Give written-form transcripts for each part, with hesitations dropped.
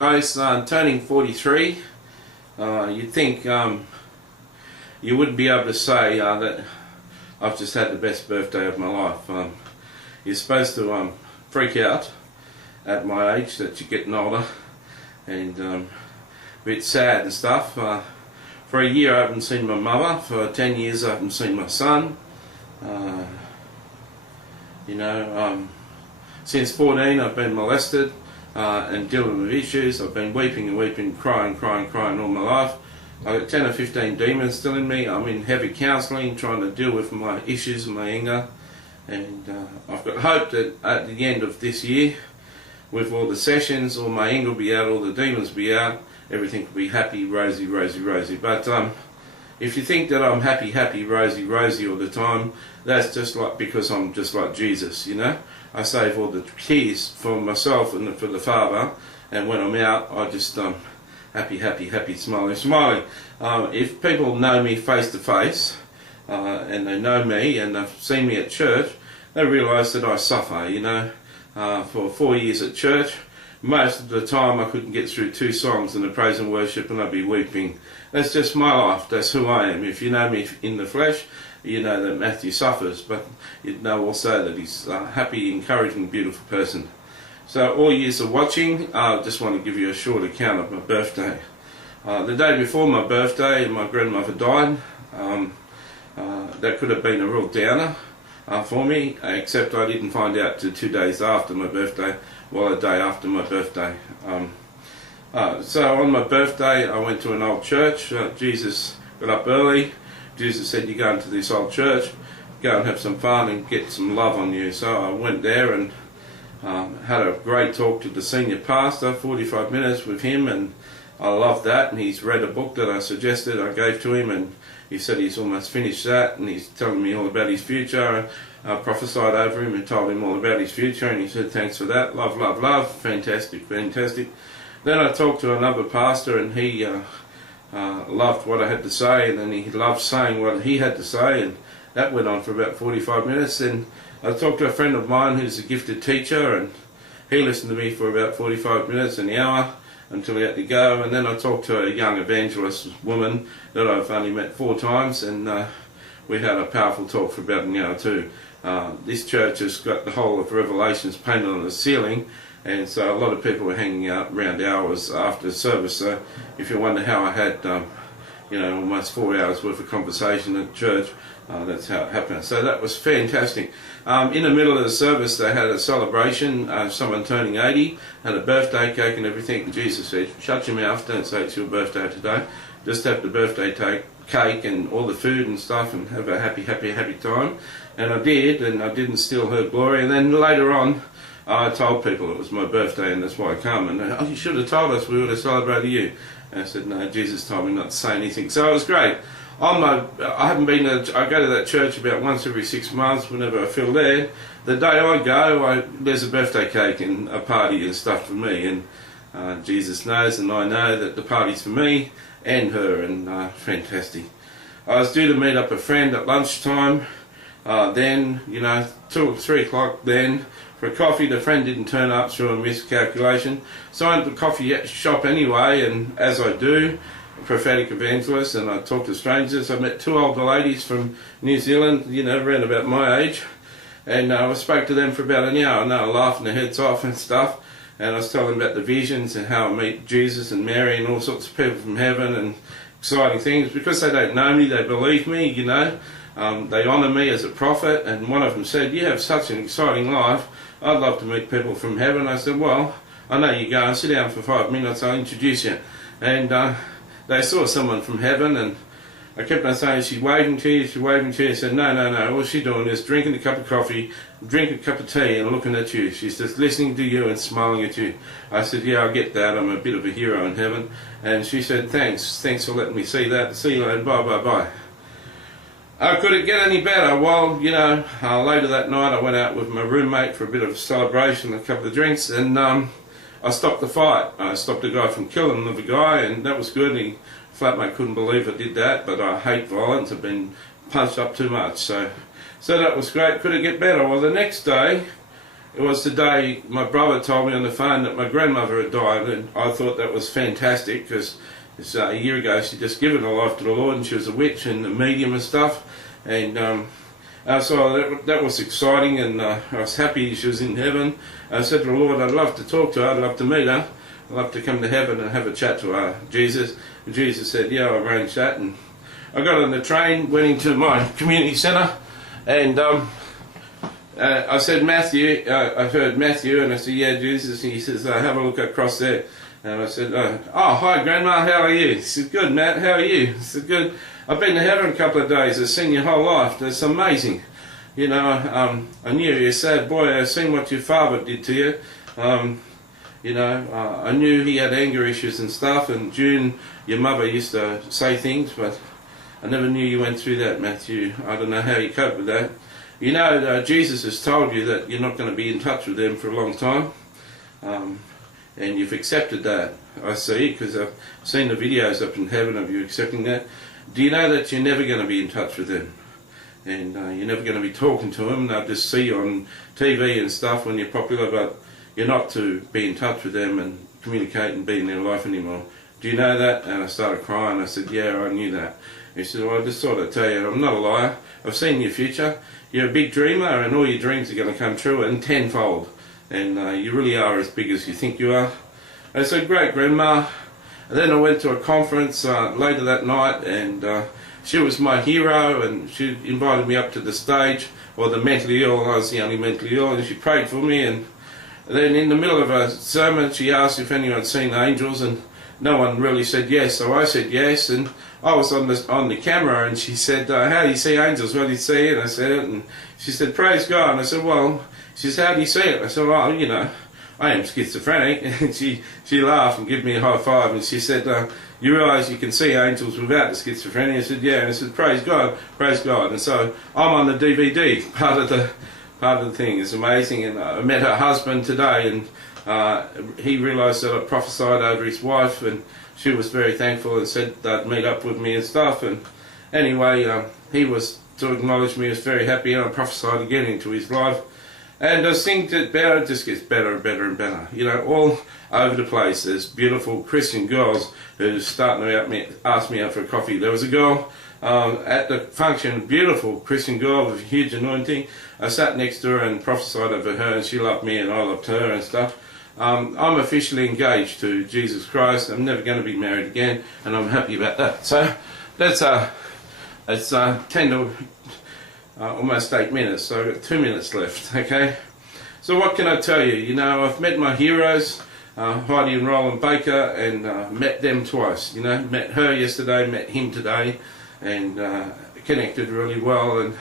Guys, turning 43. You'd think you wouldn't be able to say that I've just had the best birthday of my life. You're supposed to freak out at my age that you're getting older, and a bit sad and stuff. For a year I haven't seen my mother. For 10 years I haven't seen my son. Since 14 I've been molested and dealing with issues. I've been weeping and weeping, crying all my life. I've got 10 or 15 demons still in me. I'm in heavy counselling, trying to deal with my issues and my anger. And I've got hope that at the end of this year, with all the sessions, all my anger will be out, all the demons will be out, everything will be happy, rosy. But if you think that I'm happy, rosy all the time, that's just like because I'm just like Jesus, you know. I save all the tears for myself and for the Father, and when I'm out, I just happy, smiling. If people know me face to face, and they know me and they've seen me at church, they realise that I suffer, you know. For 4 years at church, most of the time I couldn't get through 2 songs in the praise and worship and I'd be weeping. That's just my life, that's who I am. If you know me in the flesh, you know that Matthew suffers, but you know also that he's a happy, encouraging, beautiful person. So all years of watching, I just want to give you a short account of my birthday. The day before my birthday, my grandmother died. That could have been a real downer for me, except I didn't find out till 2 days after my birthday, well, a day after my birthday. So on my birthday I went to an old church. Jesus got up early. Jesus said, "You're going to this old church, go and have some fun and get some love on you." So I went there and had a great talk to the senior pastor, 45 minutes with him, and I loved that. And he's read a book that I suggested, I gave to him, and he said he's almost finished that, and he's telling me all about his future. I prophesied over him and told him all about his future, and he said, "Thanks for that, love, fantastic." Then I talked to another pastor, and he loved what I had to say, and then he loved saying what he had to say, and that went on for about 45 minutes. Then I talked to a friend of mine who's a gifted teacher, and he listened to me for about 45 minutes, an hour, until he had to go. And then I talked to a young evangelist woman that I've only met 4 times, and we had a powerful talk for about an hour too. This church has got the whole of Revelations painted on the ceiling, and so a lot of people were hanging out around hours after the service. So if you wonder how I had almost 4 hours worth of conversation at church, that's how it happened. So that was fantastic. In the middle of the service they had a celebration, someone turning 80, had a birthday cake and everything, and Jesus said, "Shut your mouth, don't say it's your birthday today, just have the birthday cake and all the food and stuff and have a happy time." And I did, and I didn't steal her glory. And then later on I told people it was my birthday and that's why I come, and "Oh, you should have told us, we would have celebrated you." And I said, "No, Jesus told me not to say anything." So it was great. I haven't been I go to that church about once every 6 months whenever I feel there. The day I go, there's a birthday cake and a party and stuff for me, and Jesus knows and I know that the party's for me and her, and fantastic. I was due to meet up a friend at lunchtime, then 2 or 3 o'clock then, for a coffee. The friend didn't turn up through a miscalculation, so I went to the coffee shop anyway, and as I do, a prophetic evangelist, and I talked to strangers. I met 2 older ladies from New Zealand, around about my age, and I spoke to them for about an hour, and they were laughing their heads off and stuff, and I was telling them about the visions and how I meet Jesus and Mary and all sorts of people from heaven and exciting things. Because they don't know me, they believe me, they honour me as a prophet. And one of them said, "You have such an exciting life, I'd love to meet people from heaven." I said, "Well, I know you go and sit down for 5 minutes, I'll introduce you." And they saw someone from heaven, and I kept on saying, "She's waving to you, she's waving to you." I said, No, all she's doing is drinking a cup of coffee, drinking a cup of tea and looking at you. She's just listening to you and smiling at you." I said, "Yeah, I get that, I'm a bit of a hero in heaven." And she said, thanks for letting me see that, see you later, bye. Could it get any better? Well, later that night I went out with my roommate for a bit of celebration, a couple of drinks, and I stopped the fight. I stopped a guy from killing another guy, and that was good. Flatmate couldn't believe I did that, but I hate violence. I've been punched up too much, so that was great. Could it get better? Well, the next day it was today my brother told me on the phone that my grandmother had died, and I thought that was fantastic because a year ago she'd just given her life to the Lord, and she was a witch and a medium and stuff, and so that was exciting, and I was happy she was in heaven. I said to the Lord, I'd love to talk to her, I'd love to meet her, I'd love to come to heaven and have a chat to her, Jesus. And Jesus said, yeah, I'll arrange that. And I got on the train, went into my community centre, and I said, Matthew, I heard Matthew, and I said, yeah, Jesus, and he says, have a look across there. And I said, oh, hi Grandma, how are you? He said, good Matt, how are you? I said, good. I've been to heaven a couple of days, I've seen your whole life, that's amazing. You know, I knew you're a sad boy, I've seen what your father did to you. You know, I knew he had anger issues and stuff, and June, your mother, used to say things, but I never knew you went through that, Matthew. I don't know how you cope with that. You know, Jesus has told you that you're not going to be in touch with them for a long time, and you've accepted that, I see, because I've seen the videos up in heaven of you accepting that. Do you know that you're never going to be in touch with them? And you're never going to be talking to them. They'll just see you on TV and stuff when you're popular, but you're not to be in touch with them and communicate and be in their life anymore. Do you know that? And I started crying. I said, yeah, I knew that. He said, well, I just thought I'd tell you, I'm not a liar. I've seen your future. You're a big dreamer, and all your dreams are going to come true, and tenfold. And you really are as big as you think you are. I said, great, Grandma. And then I went to a conference later that night, and she was my hero, and she invited me up to the stage, or the mentally ill. I was the only mentally ill, and she prayed for me. And then in the middle of a sermon, she asked if anyone had seen angels, and no one really said yes. So I said yes, and I was on the camera, and she said, how do you see angels? What do you see? And I said it, and she said, praise God. And I said, well, she said, how do you see it? I said, well, you know, I am schizophrenic. And she laughed and gave me a high five, and she said, you realise you can see angels without the schizophrenia? I said, yeah. And I said, praise God, praise God. And so I'm on the DVD, part of the thing. It's amazing. And I met her husband today, and he realised that I prophesied over his wife, and she was very thankful and said they'd meet up with me and stuff. And anyway, he was to acknowledge me as very happy, and I prophesied again into his life. And as things get better, it just gets better and better and better. You know, all over the place there's beautiful Christian girls who are starting to ask me out for a coffee. There was a girl at the function, a beautiful Christian girl with a huge anointing. I sat next to her and prophesied over her, and she loved me and I loved her and stuff. I'm officially engaged to Jesus Christ. I'm never going to be married again, and I'm happy about that. So that's 10 to almost 8 minutes, so I've got 2 minutes left, okay? So what can I tell you? You know, I've met my heroes, Heidi and Roland Baker, and met them twice. You know, met her yesterday, met him today, and connected really well, and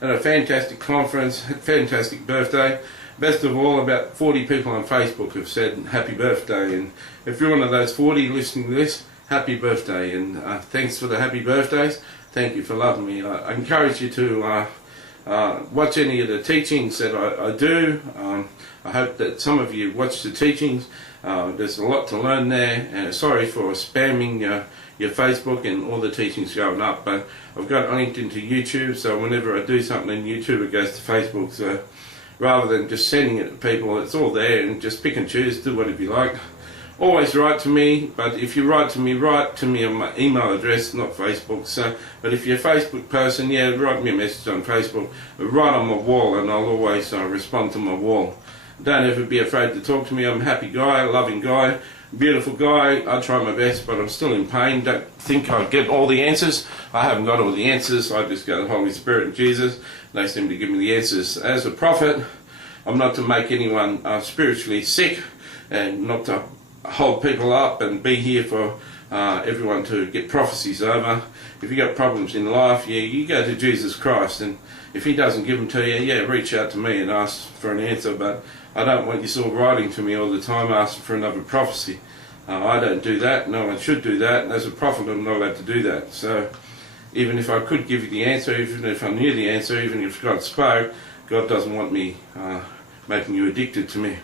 had a fantastic conference, had a fantastic birthday. Best of all, about 40 people on Facebook have said happy birthday, and if you're one of those 40 listening to this, happy birthday, and thanks for the happy birthdays. Thank you for loving me. I encourage you to watch any of the teachings that I do. I hope that some of you watch the teachings. There's a lot to learn there, and sorry for spamming your Facebook and all the teachings going up, but I've got it linked into YouTube, so whenever I do something in YouTube it goes to Facebook, so rather than just sending it to people, it's all there, and just pick and choose, do whatever you like. Always write to me, but if you write to me on my email address, not Facebook. So, but if you're a Facebook person, yeah, write me a message on Facebook, right on my wall, and I'll always respond to my wall. Don't ever be afraid to talk to me. I'm a happy guy, a loving guy, beautiful guy. I try my best, but I'm still in pain. Don't think I get all the answers. I haven't got all the answers. I just go to the Holy Spirit and Jesus. They seem to give me the answers. As a prophet, I'm not to make anyone spiritually sick, and not to hold people up and be here for everyone to get prophecies over. If you got problems in life, yeah, you go to Jesus Christ, and if he doesn't give them to you, yeah, reach out to me and ask for an answer. But I don't want you all writing to me all the time asking for another prophecy. I don't do that. No one should do that, and as a prophet I'm not allowed to do that. So even if I could give you the answer, even if I knew the answer, even if God spoke, God doesn't want me making you addicted to me.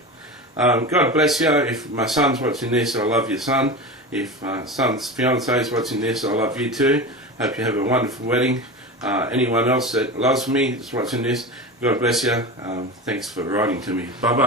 God bless you. If my son's watching this, I love your son. If my son's fiancée is watching this, I love you too. Hope you have a wonderful wedding. Anyone else that loves me, that's watching this, God bless you. Thanks for writing to me. Bye bye.